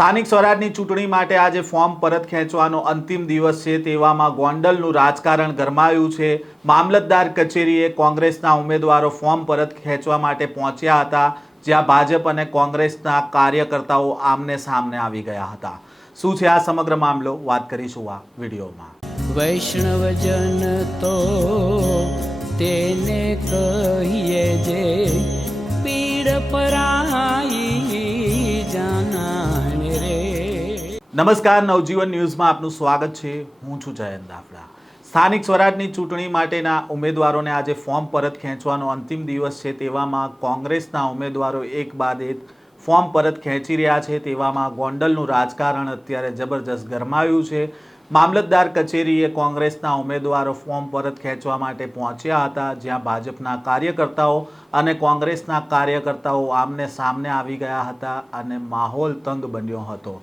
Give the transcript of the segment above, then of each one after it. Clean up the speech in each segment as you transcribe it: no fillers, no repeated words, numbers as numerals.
સ્થાનિક સ્વરાજની ચૂંટણી માટે આજે ફોર્મ પરત ખેંચવાનો અંતિમ દિવસ છે, તેવામાં ગોંડલનું રાજકારણ ગરમાયું છે। મામલતદાર કચેરીએ કોંગ્રેસના ઉમેદવારો ફોર્મ પરત ખેંચવા માટે પહોંચ્યા હતા, જ્યાં ભાજપ અને કોંગ્રેસના કાર્યકર્તાઓ આમને સામને આવી ગયા હતા। શું છે આ સમગ્ર મામલો, વાત કરીશું આ વિડીયોમાં। વૈષ્ણવજન તો તેને કહીએ જે પીડ પરાઈ જાનાને રે। નમસ્કાર, નવજીવન ન્યૂઝમાં આપનું સ્વાગત છે। હું છું જયંત દાફડા। સ્થાનિક સ્વરાજની ચૂંટણી માટેના ઉમેદવારોને આજે ફોર્મ પરત ખેંચવાનો અંતિમ દિવસ છે, તેવામાં કોંગ્રેસના ઉમેદવારો એક બાદ એક ફોર્મ પરત ખેંચી રહ્યા છે। તેવામાં ગોંડલનું રાજકારણ અત્યારે જબરજસ્ત ગરમાયું છે। મામલતદાર કચેરીએ કોંગ્રેસના ઉમેદવારો ફોર્મ પરત ખેંચવા માટે પહોંચ્યા હતા, જ્યાં ભાજપના કાર્યકર્તાઓ અને કોંગ્રેસના કાર્યકર્તાઓ આમને સામને આવી ગયા હતા અને માહોલ તંગ બન્યો હતો।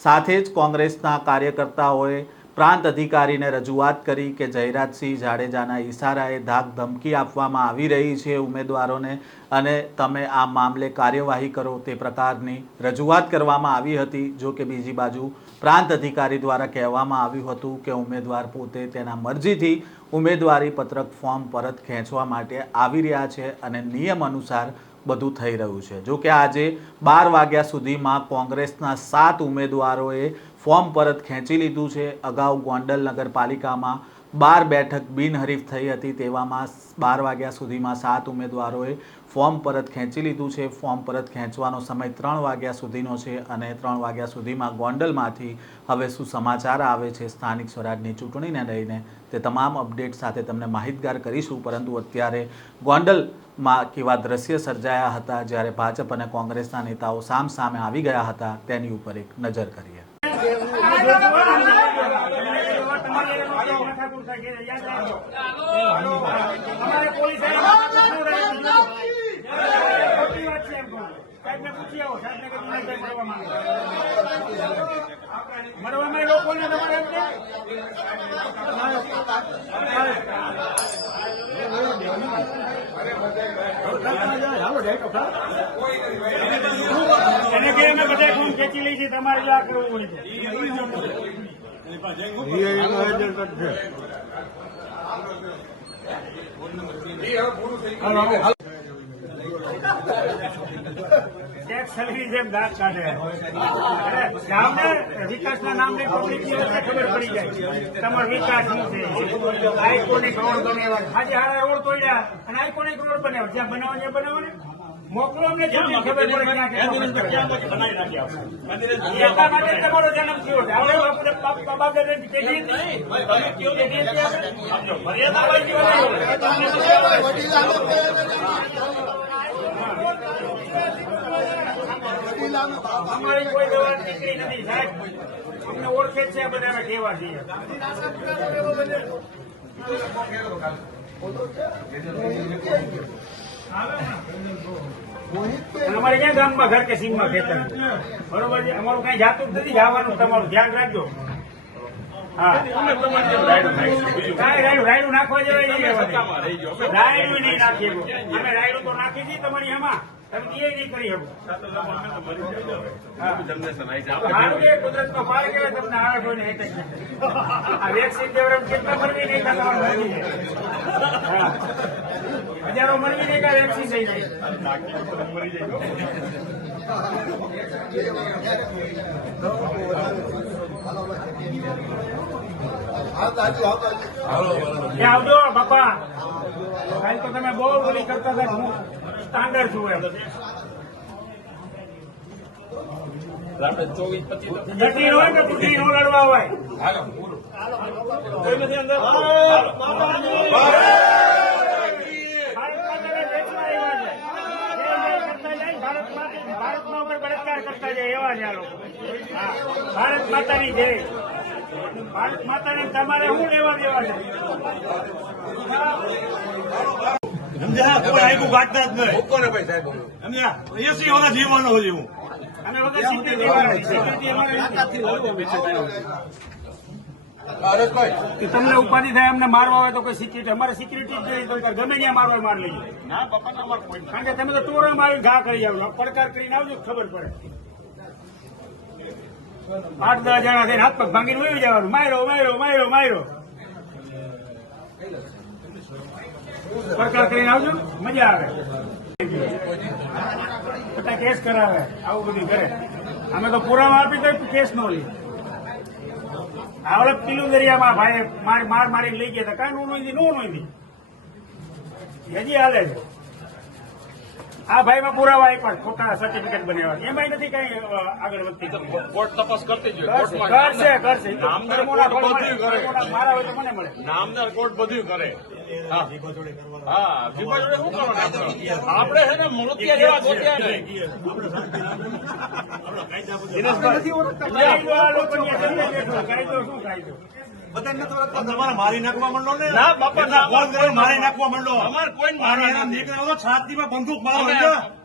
સાથે જ કોંગ્રેસના કાર્યકર્તાઓએ પ્રાંત અધિકારીને રજૂઆત કરી કે જયરાજસિંહ જાડેજાના ઈશારાએ ધાક ધમકી આપવામાં આવી રહી છે ઉમેદવારોને, અને તમે આ મામલે કાર્યવાહી કરો તે પ્રકારની રજૂઆત કરવામાં આવી હતી। જો કે બીજી બાજુ પ્રાંત અધિકારી દ્વારા કહેવામાં આવ્યું હતું કે ઉમેદવાર પોતે તેના મરજીથી ઉમેદવારી પત્રક ફોર્મ પરત ખેંચવા માટે આવી રહ્યા છે અને નિયમ અનુસાર બધું થઈ રહ્યું છે। જો કે આજે 12 વાગ્યા સુધીમાં કોંગ્રેસના 7 ઉમેદવારોએ ફોર્મ પરત ખેંચી લીધું છે। અગાઉ ગોંડલ નગરપાલિકામાં 12 બેઠક બિનહરીફ થઈ હતી, તેવામાં 12 વાગ્યા સુધીમાં 7 ઉમેદવારોએ ફોર્મ પરત ખેંચી લીધું છે। ફોર્મ પરત ખેંચવાનો સમય 3 વાગ્યા સુધીનો છે અને 3 વાગ્યા સુધીમાં ગોંડલમાંથી હવે શું સમાચાર આવે છે સ્થાનિક સ્વરાજની ચૂંટણીને લઈને તે તમામ અપડેટ સાથે તમને માહિતગાર કરીશું। પરંતુ અત્યારે ગોંડલમાં કેવા દ્રશ્ય સર્જાયા હતા જ્યારે ભાજપ અને કોંગ્રેસના નેતાઓ સામસામે આવી ગયા હતા, તેની ઉપર એક નજર કરીએ। ખેંચી લઈ છે તમારે જો આ કરવું હોય વિકાસના નામ ખબર પડી જાય તમારો વિકાસ શું છે। આઈકોનિક રોડ બનેવા આજે હારા રોડ તોડ્યા અને આઈકોનિક રોડ બનાવ્યા, જ્યાં બનાવો ત્યાં બનાવો ને મોકલો અમને ખબર પડે એટલા માટે તમારો જન્મ થયો છે। અમારી કોઈ દવા નીકળી નથી સાહેબ, અમને ઓળખે જ છે આ બધા કેવા છીએ। અમારે ક્યાં ગામમાં ઘર કે સીમમાં ખેતર બરોબર છે, અમારું કઈ જાતું જ નથી, જવાનું તમારું ધ્યાન રાખજો। હા, રાયડું નાખવા જવાય, રાયડું નહીં નાખીએ, અમે રાયડું તો નાખી છીએ તમારી એમાં, તમે એ નહીં કરી શકો। કુદરત નો પાર કહેવાય, તમને આ જોઈને આ વેક્સિન દેવડમ કેટલા મરવી નહીં હજારો મરવી નહીં કાંઈ વેક્સિન થઈ જાય। આવજો બાપા, કાલ તો તમે બહુ બોલી કરતા હતા, હું સ્ટાન્ડર્ડ છું એમ જટી હોય કે પૂછી નો લડવા હોય। ભારતમાં ઉપર બળાત્કાર કરતા જાય એવા છે આ લોકો। ભારત માતાની જય, ભારત માતાને તમારે શું લેવા દેવા છે? સમજ્યા? કોઈ આખું કાઢતા જ નહીં કોને ભાઈ સાહેબ, સમજ્યા? 80 વાળા જીવવાનો હોય હું અમે વગર સિક્યુરિટી તમને ઉપાધિ થાય, અમને મારવા હોય તો કોઈ સિક્યુરિટી, અમારે સિક્યુરિટી ગમે ત્યાં મારવા માર લઈએ, કારણ કે તમે તો ટોરા મારી ઘા કરી આવો, પડકાર કરીને આવજો, ખબર પડે। 8-10 જણા થઈને હાથ પગ ભાંગીને વહી જવાનું, માર્યો માર્યો માર્યો માર્યો. પ્રકાર કરીને આવજો, મજા આવે. બધા કેસ કરાવે, આવું બધું કરે. અમે તો પુરાવા આપી તો કેસ નો લે. આવડે પીલું દરિયામાં ભાઈ માર મારીને લઈ ગયા હતા, કાંઈ નો નોંધી હજી હાલે છે. આ ભાઈમાં પુરાવા આપ્યા, ખોટા સર્ટિફિકેટ બનાવ્યા, એમાં નથી કઈ આગળ વધતી. કોર્ટ તપાસ કરતી જ હોય. કરશે. નામદાર કોર્ટ બધું કરે. મારા હોય તો મને મળે. નામદાર કોર્ટ બધું કરે. હા જીભા જોડે શું કરવાનું? આપણે છે ને મૂર્તિયા જેવા ગોત્યા નહીં. કાયદો આ લોકોની અંદર બેઠો. કાયદો શું કાયદો? તમારે મારી નાખવા માંડો ને. ના બાપા ના, મારી નાખવા માંડો. અમારે કોઈ મારા દીકરાઓ છાતીમાં બંદૂક મારો.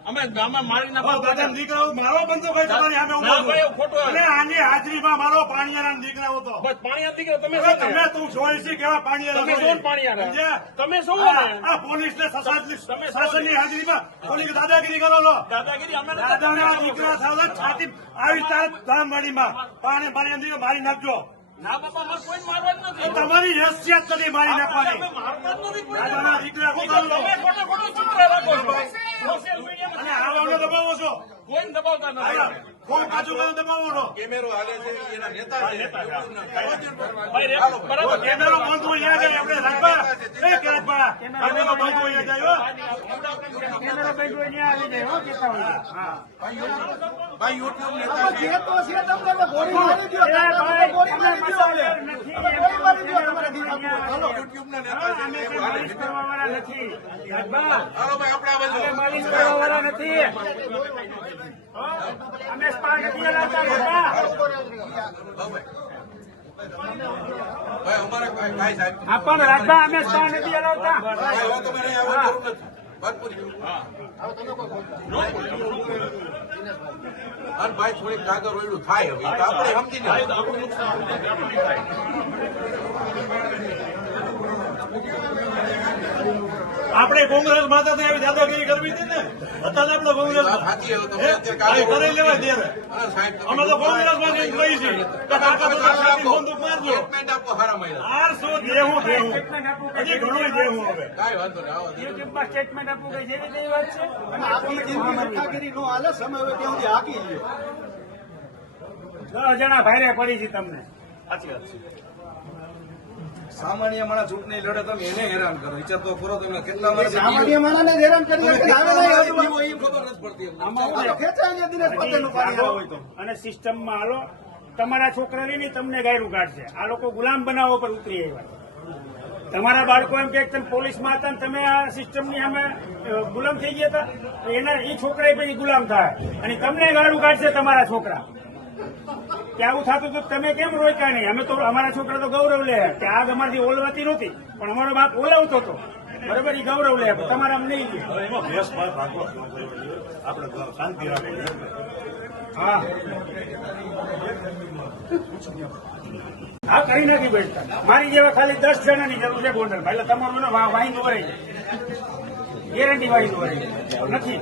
અમે ગામમાં મારી નાખવા દીકરાઓ મારો બંદૂક હોય તમારી સામે ઉભો ખોટો. અને આની હાજરીમાં મારો પાણીયાના દીકરાઓ તો પાણીયા દીકરા તમે તું જોઈ છે કેવા પાણીયા તમે શું પાણીયા તમે શું આ પોલીસ ને શાસનની હાજરીમાં પોલીસ દાદાગીરી કરો છો. દાદાગીરી અમે દાદાના દીકરા થાવ છાતી આવી ધામવાડીમાં પાણીયા દીકરા મારી નાખજો. ના બાપા મારે કોઈ મારવા જ નથી. તમારી હેસિયત નથી મારી નાખવાની. દાદાના દીકરા તમે ખોટો ચિત્ર રાખો છો. સોશિયલ મીડિયામાં અને આવાને દબાવો છો. કોઈને દબાવતા નથી. કોઈ પાછું કામ દબાવો છો. કેમેરો હાલે છે એના નેતા છે. ભાઈ બરાબર કેમેરો બંધ હોય જાય આપણે રાખવા એ કેરપા કેમેરો બંધ હોય જાય. કેમેરો બંધ હોય ત્યાં આવી જાય. હો કેતા હોય. હા ભાઈ યુટ્યુબ નેતા છે. તો છે તમને ગોળી મારી દો. ગોળી મારી દો. ગોળી મારી દો તમારા દીકરા. હાલો યુટ્યુબ ના નેતા છે. માલિશ કરવા વાળા નથી. હાલો ભાઈ આપણા બાજુ માલિશ કરવા વાળા નથી. અમે સ્પા નથી હલાવતા બાપા. ભાઈ અમારે કોઈ કાઈ સાહેબ આ પણ રાખવા અમે સ્પા નથી હલાવતા. ભાઈ હવે તમે નહીં આવવા જરૂર નથી. વાત પૂરી. અને ભાઈ થોડીક કાગળ ઓયડું થાય હવે તો આપણે સમજી ને આપણે કોંગ્રેસ માતા તો એવી દાદાગીરી કરવી હતી ને. અત્યારે આપણે કોંગ્રેસ કરી લેવા દે. અમે તો કોંગ્રેસ માં કહી છીએ બંદૂક મારજો. 800 દેવું હજી ઘણું દેવું હવે કાંઈ વાંધો નહીં. યુટ્યુબમાં સ્ટેટમેન્ટ આપવું કઈ જેવી તેવી વાત છે. આપણી જિંદગી મઠાગીરી નો હાલે સમય હોય ત્યાં સુધી હાકી લ્યો. 10 જણા ભારે પડી છે તમને. સાચી વાત છે. સામાન્ય માણસ ચૂંટણી લડે તમે એને હેરાન કરો. વિચાર તો કરો તમે કેટલા વર્ષ સામાન્ય માણસને જ હેરાન કરી શકે. આવે નહીં એ ખબર નથી પડતી. આ ખેંચાય ને દિનેશ પટેલનું પાણી આવે હોય તો. અને સિસ્ટમમાં હાલો તમારા છોકરાને નહીં તમને ગાયરું કાઢશે. આ લોકો ગુલામ બનાવવા પર ઉતરી આવ્યા. તમારા બાળકો એમ કે તમે પોલીસમાં હતા ને તમે આ સિસ્ટમની સામે ગુલામ થઈ ગયા હતા. એના એ છોકરા પછી ગુલામ થાય અને તમને ગાયરું કાઢશે તમારા છોકરા. કે આવું થતું તો તમે કેમ રોક્યા નહીં? અમે તો અમારા છોકરા તો ગૌરવ લે કે આગ અમારાથી ઓલવાતી નહોતી પણ અમારો બાપ ઓલાવતો હતો. બરાબર, એ ગૌરવ લે તમારા આમ નહીં લે. એમાં ભેસ ભાગવા આપણે શાંતિ રાખીએ. હા હા કઈ નથી બેઠતા. મારી જેવા ખાલી 10 જણાની જરૂર છે ગોંડલ. એટલે તમારું વાહિંદ વરાઈ જાય. ગેરંટી વાહિંદ વરાઈ જાય નથી.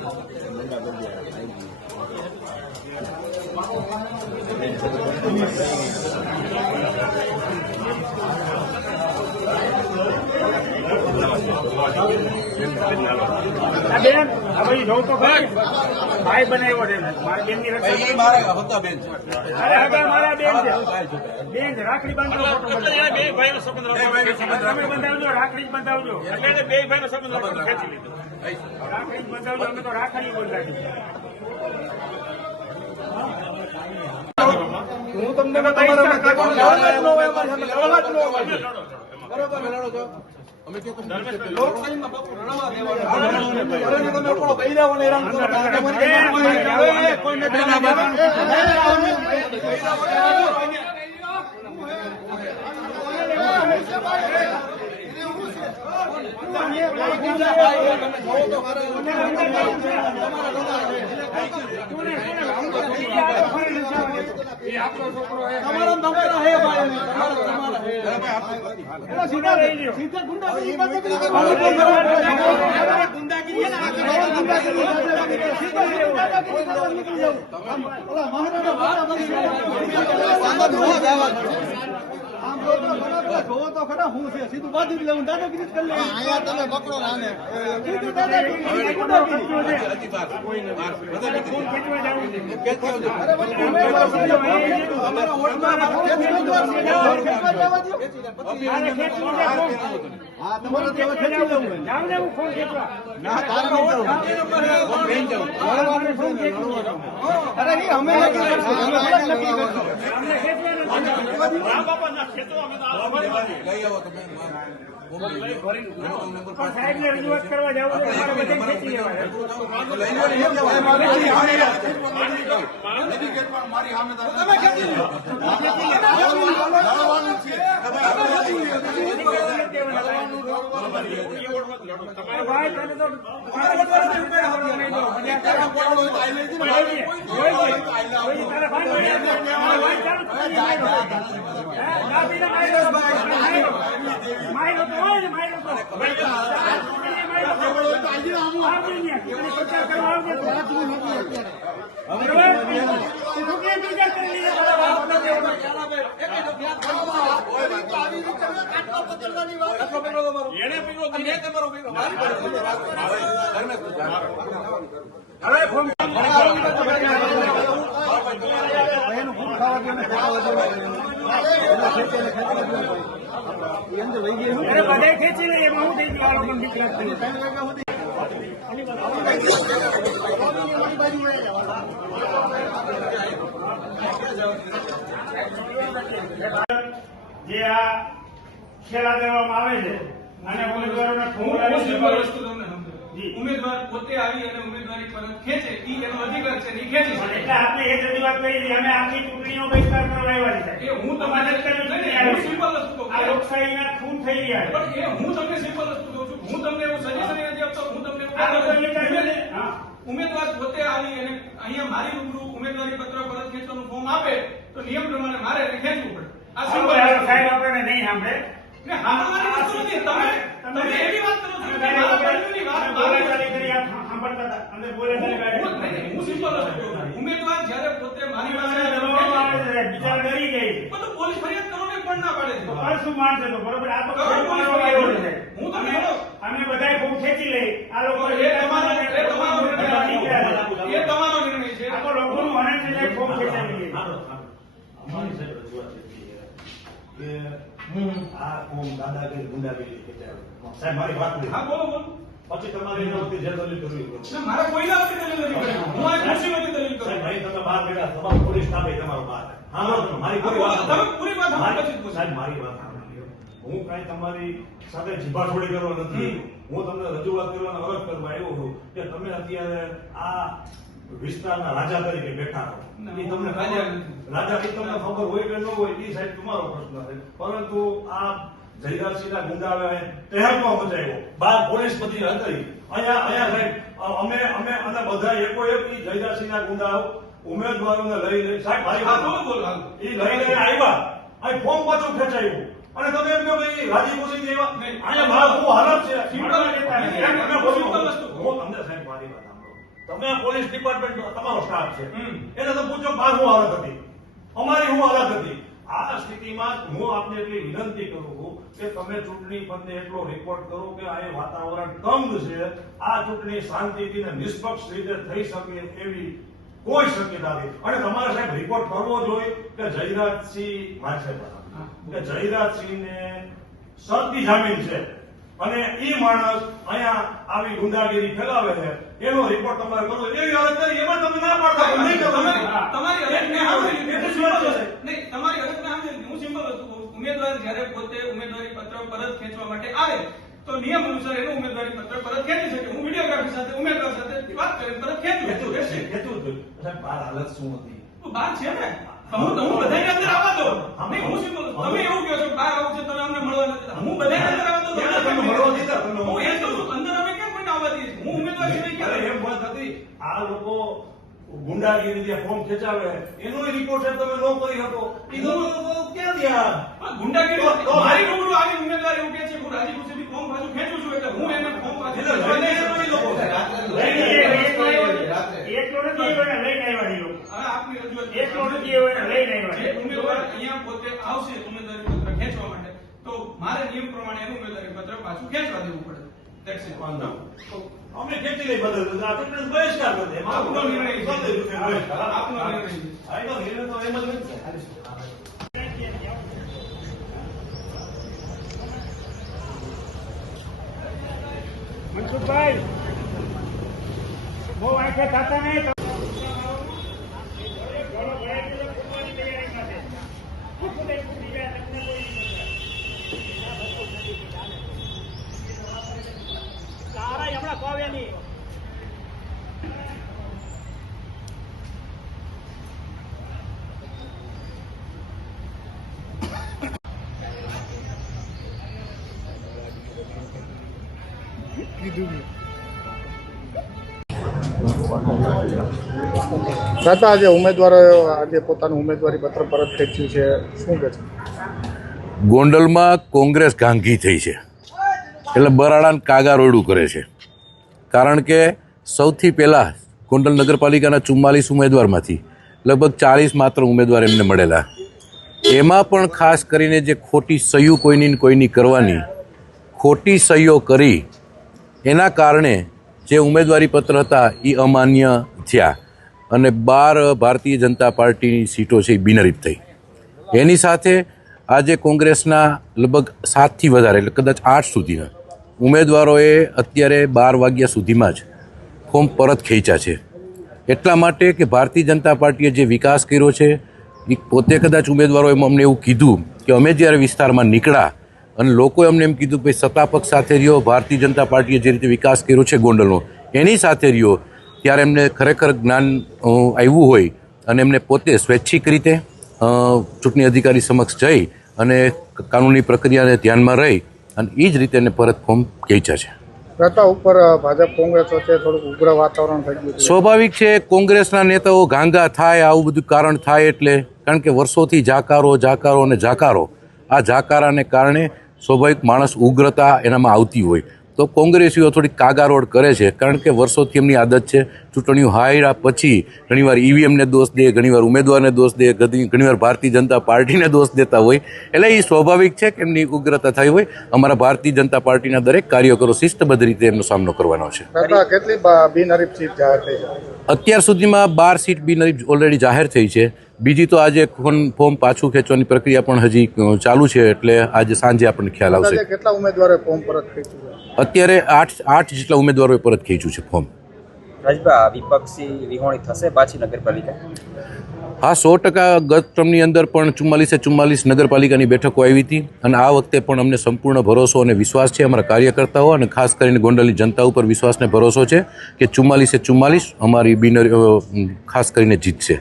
આ બેન આ ભાઈ જોઉં તો ખરી ભાઈ બનાવ્યો છે મારા બેન ની રક્ષા. મારા હતા બેન છે. અરે હગા મારા બેન છે. બેન છે. રાખડી બાંધો ફોટો બનાવો. બે ભાઈનો સંબંધ તમે બંધાવજો. રાખડી જ બંધાવજો. એટલે બે ભાઈનો સંબંધ ખેંચી લીધો. રાખડી જ બંધાવજો. અમે તો રાખડી બંધાવી. હું તમને તમારા લડવા જ ન હોય અમારી સામે. લડવા જ ન હોય. બરોબર લડો છો. લોકશાહીમાં બાપુ લડવા દેવાનું. તમે કોઈ બૈરાઓને હેરાન કરો. કોઈ નથી. સીધા રહી ગયો. ગુંડાગીરી આમ જો તો ખરા પેલા જોવો તો ખરા હું છે સીધું બાજુ જ લેવું દાદાગીરી જ કરી લે અહીંયા તમે પકડો આને સીધું દાદાગીરી અમારા વોર્ડમાં હા તમારે તો ખેંચી લેવું જાવ ને હું ફોન ખેંચવા ના તારા અરે નહીં અમે નક્કી કરશું અમે નક્કી કરશું અમને ખેંચવાનું પણ સાહેબને રજૂઆત કરવા જાવ તો તમારે બધે ખેંચી લેવાય ભાઈ તને તો બધે ખેંચી લઈએ એમાં હું થઈ ગયું આ લોકો નીકળ્યા જે આ ખેલા દેવામાં આવે છે અને ઉમેદવારોને ઉમેદવાર પોતે આવી અને ઉમેદવારી ફરજ ખેંચે ઈ એનો અધિકાર છે ઈ ખેંચી શકે. એટલે આપણે એ જ રજૂઆત કરી હતી અમે આપણી ચૂંટણીનો બહિષ્કાર કરવા આવ્યા છે એ હું તમને હું સિમ્પલ વસ્તુ કહું આ લોકશાહીના ખૂન થઈ રહ્યા છે પણ એ હું તમને સિમ્પલ વસ્તુ કહું છું. હું તમને એવું સજેશન નથી આપતો. હું તમને આ લોકો લેતા છે ને હા ઉમેદવાર પોતે આવી અને અહીંયા મારી રૂબરૂ ઉમેદવારી પત્ર પરત ખેંચવાનું ફોર્મ આપે તો નિયમ પ્રમાણે મારે એને ખેંચવું પડે. આ સિમ્પલ સાહેબ આપણને નહીં સાંભળે ને સાંભળવાની વસ્તુ નથી. તમે એવી વાત કરો છો કે મારા પરિવારની વાત બોલાચાલી કરી આપ સાંભળતા હતા અંદર બોલાચાલી કરી હું સિમ્પલ વસ્તુ કહું છું. ઉમેદવાર જ્યારે પોતે મારી બિચારા ડરી ગઈ બધું પોલીસ ફરિયાદ કરો ને પણ ના પાડે છે. શું માનશે તો બરોબર આ તો હું તમને અમે બધા ખૂબ ખેંચી લઈ આ લોકો એ તમારો નિર્ણય છે. આ તો લોકોનું હરણ છે ખૂબ ખેંચાવી લઈએ આ કોમ દાદાગીરી ગુંડાગીરી સાહેબ મારી વાત નહીં. હા બોલો બોલો. પછી તમારે એના વખતે જે દલીલ કરવી હોય. ના, મારે કોઈના વખતે દલીલ નથી કરવી. હું આ ખુશીમાંથી દલીલ કરું. સાહેબ ભાઈ તમે બહાર બેઠા તમારું પોલીસ સ્ટાફે તમારો બહાર હા મારી પૂરી વાત તમે પૂરી વાત સાંભળો પછી જ પૂછો. સાહેબ મારી વાત સાંભળો. હું કઈ તમારી સાથે જીભાછોડી કરવા નથી. હું તમને રજૂઆત કરવાનો અરજ કરવા આવ્યો છું કે તમે અત્યારે આ વિસ્તારના રાજા તરીકે બેઠા છો. એ તમને રાજા નથી. રાજા તમને ખબર હોય કે ન હોય એ સાહેબ તમારો પ્રશ્ન છે. પરંતુ આ જયરાજસિંહના ગુંડાઓએ તહેરકો મચાવ્યો. 12 પોલીસ બધી હતી. અહીંયા સાહેબ અમે અને બધા એકો એક ઈ જયરાજસિંહના ગુંડાઓ ઉમેદવારોને લઈ સાહેબ મારી હા, વાત બોલો બોલો હાલો. એ લઈને આવ્યા અહીં ફોર્મ પાછું ખેંચાયું અને તમે એમ કહો કે ઈ રાજી ખુશી જેવા અહીંયા મારા બહુ હાલત છે સિમ્પલ લેતા નથી. તમે બોલો. સિમ્પલ વસ્તુ કહું. હું તમને સાહેબ મારી વાત સાંભળો. તમે પોલીસ ડિપાર્ટમેન્ટ તમારો સ્ટાફ છે હમ. એને તો પૂછો બહાર શું હાલત હતી અમારી શું હાલત હતી. આ સ્થિતિમાં હું આપને એટલી વિનંતી કરું છું કે તમે ચૂંટણી પંચને એટલો રિપોર્ટ કરો કે આ વાતાવરણ તંગ છે. આ ચૂંટણી શાંતિથી ને નિષ્પક્ષ રીતે થઈ શકે એવી કોઈ શક્યતા નથી. અને તમારે સાહેબ રિપોર્ટ કરવો જોઈએ કે જયરાજસિંહ મારશે કે જયરાજસિંહને શરતી જામીન છે અને ઈ માણસ અહીંયા આવી ગુંડાગીરી ફેલાવે છે એનો રિપોર્ટ તમારે કરવો. એવી હાલત કરી એમાં તમે ના પાડતા નહીં કરો. તમારી અરજને સાંભળી. નહીં, તમારી અરજને સાંભળી. હું સિમ્પલ વસ્તુ કહું. ઉમેદવાર જ્યારે પોતે ઉમેદવારી પત્ર પરત ખેંચવા માટે આવે તો નિયમ અનુસાર એનું ઉમેદવારી પત્ર પરત ખેંચી શકે. હું વિડીયોગ્રાફી સાથે ઉમેદવાર સાથે વાત કરીને પરત ખેંચું સાહેબ બાર હાલત શું હતી તો વાત છે ને. હું બધાને અંદર આવવા દો. નહીં, હું સિમ્પલ તમે એવું કહો છો કે બહાર આવું છે તમે અમને મળવા નથી દેતા. હું બધાને અંદર આવવા દો. તમે મળવા દીધા તમે હું એમ કહું છું, અંદર અમે કેમ કોઈને આવવા દઈએ છીએ? હું ઉમેદવાર સિવાય અરે ક્યાં એમ વાત હતી. આ લોકો ગુંડાગીરી જે ફોર્મ ખેંચાવે એનો રિપોર્ટ સાહેબ તમે ન કરી શકો. એ લોકો ક્યાં ગયા ગુંડાગીરી મારી રૂબરૂ આવી ઉમેદવાર એવું કહે છે હું રાજી ખુશીથી ફોર્મ પાછું ખેંચું છું એટલે હું એને ફોર્મ પાછું એટલે લઈને આવ્યા એ લોકો. એકલો નથી આવ્યો ને લઈને આવ્યા એ લોકો. હવે આપની રજૂઆત એકલો નથી આવ્યો ને લઈને આવ્યા જે ઉમેદવાર અહીંયા પોતે આવશે ઉમેદવારી પત્ર ખેંચવા માટે તો મારે નિયમ પ્રમાણે એનું ઉમેદવારી પત્ર પાછું ખેંચવા દેવું પડે. That's it. અમે ખેતી લઈ બધું આ ચૂંટણી બહિષ્કાર કરી દે. એમાં આપનો નિર્ણય છે. આપનો નિર્ણય છે. આપનો નિર્ણય છે. આ તો નિર્ણય તો એમ જ નથી. મનસુખભાઈ બહુ આંખે થતા નહીં. છતાં આજે ઉમેદવારોએ આજે પોતાનું ઉમેદવારી પત્ર પરત ખેંચ્યું છે, શું કહે છે? ગોંડલમાં કોંગ્રેસ ગાંગી થઈ છે એટલે બરાડાને કાગારોડું કરે છે. કારણ કે સૌથી પહેલાં ગોંડલ નગરપાલિકાના 44 ઉમેદવારમાંથી લગભગ 40 માત્ર ઉમેદવાર એમને મળેલા. એમાં પણ ખાસ કરીને જે ખોટી સહીઓ કોઈની કરવાની ખોટી સહીઓ કરી એના કારણે જે ઉમેદવારી પત્ર હતા એ અમાન્ય થયા અને 12 ભારતીય જનતા પાર્ટીની સીટો છે એ બિનહરીફ થઈ. એની સાથે આજે કોંગ્રેસના લગભગ 7થી વધારે એટલે કદાચ 8 સુધીના ઉમેદવારોએ અત્યારે 12 વાગ્યા સુધીમાં જ ફોર્મ પરત ખેંચ્યા છે. એટલા માટે કે ભારતીય જનતા પાર્ટીએ જે વિકાસ કર્યો છે એ પોતે કદાચ ઉમેદવારોએ અમને એવું કીધું કે અમે જ્યારે વિસ્તારમાં નીકળ્યા અને લોકોએ અમને એમ કીધું કે સત્તાપક્ષ સાથે રહ્યો, ભારતીય જનતા પાર્ટીએ જે રીતે વિકાસ કર્યો છે ગોંડલનો એની સાથે રહ્યો, ત્યારે એમને ખરેખર જ્ઞાન આવ્યું હોય અને એમને પોતે સ્વૈચ્છિક રીતે ચૂંટણી અધિકારી સમક્ષ જઈ અને કાનૂની પ્રક્રિયાને ધ્યાનમાં રહી અને એ જ રીતે એને પરત ફોર્મ ખેંચ્યા છે. રસ્તા ઉપર ભાજપ કોંગ્રેસ વચ્ચે થોડુંક ઉગ્ર વાતાવરણ થઈ ગયું છે. સ્વાભાવિક છે કોંગ્રેસના નેતાઓ ગાંગા થાય, આવું બધું કારણ થાય એટલે, કારણ કે વર્ષોથી જાકારો અને જાકારો, આ જાકારાને કારણે સ્વાભાવિક માણસ ઉગ્રતા એનામાં આવતી હોય તો કોંગ્રેસીઓ થોડીક કાગારોડ કરે છે. કારણ કે વર્ષોથી એમની આદત છે ચૂંટણીઓ હાર્યા પછી ઘણીવાર ઈવીએમને દોષ દે, ઘણીવાર ઉમેદવારને દોષ દે, ઘણીવાર ભારતીય જનતા પાર્ટીને દોષ દેતા હોય. એટલે એ સ્વાભાવિક છે કે એમની ઉગ્રતા થઈ હોય. અમારા ભારતીય જનતા પાર્ટીના દરેક કાર્યકરો શિસ્તબદ્ધ રીતે એમનો સામનો કરવાનો છે. કેટલી બિનહરીફ સીટ જાહેર થઈ છે? અત્યાર સુધીમાં 12 સીટ બિનહરીફ ઓલરેડી જાહેર થઈ છે. બીજી તો આજે ફોર્મ પાછું ખેંચવાની પ્રક્રિયા પણ હજી ચાલુ છે એટલે આજે સાંજે આપણને ખ્યાલ આવશે. કેટલા ઉમેદવારોએ ફોર્મ પરત ખેંચ્યું? અત્યારે 8 જેટલા ઉમેદવારોએ પરત ખેંચ્યું છે ફોર્મ. રાજભા વિપક્ષી વિહોણી થશે પાછી નગરપાલિકા? હા, 100%. ગત ટર્મની અંદર પણ 44 નગરપાલિકાની બેઠકો આવી હતી અને આ વખતે પણ અમને સંપૂર્ણ ભરોસો અને વિશ્વાસ છે અમારા કાર્યકર્તાઓ અને ખાસ કરીને ગોંડલની જનતા ઉપર વિશ્વાસને ભરોસો છે કે 44 અમારી ખાસ કરીને જીતશે.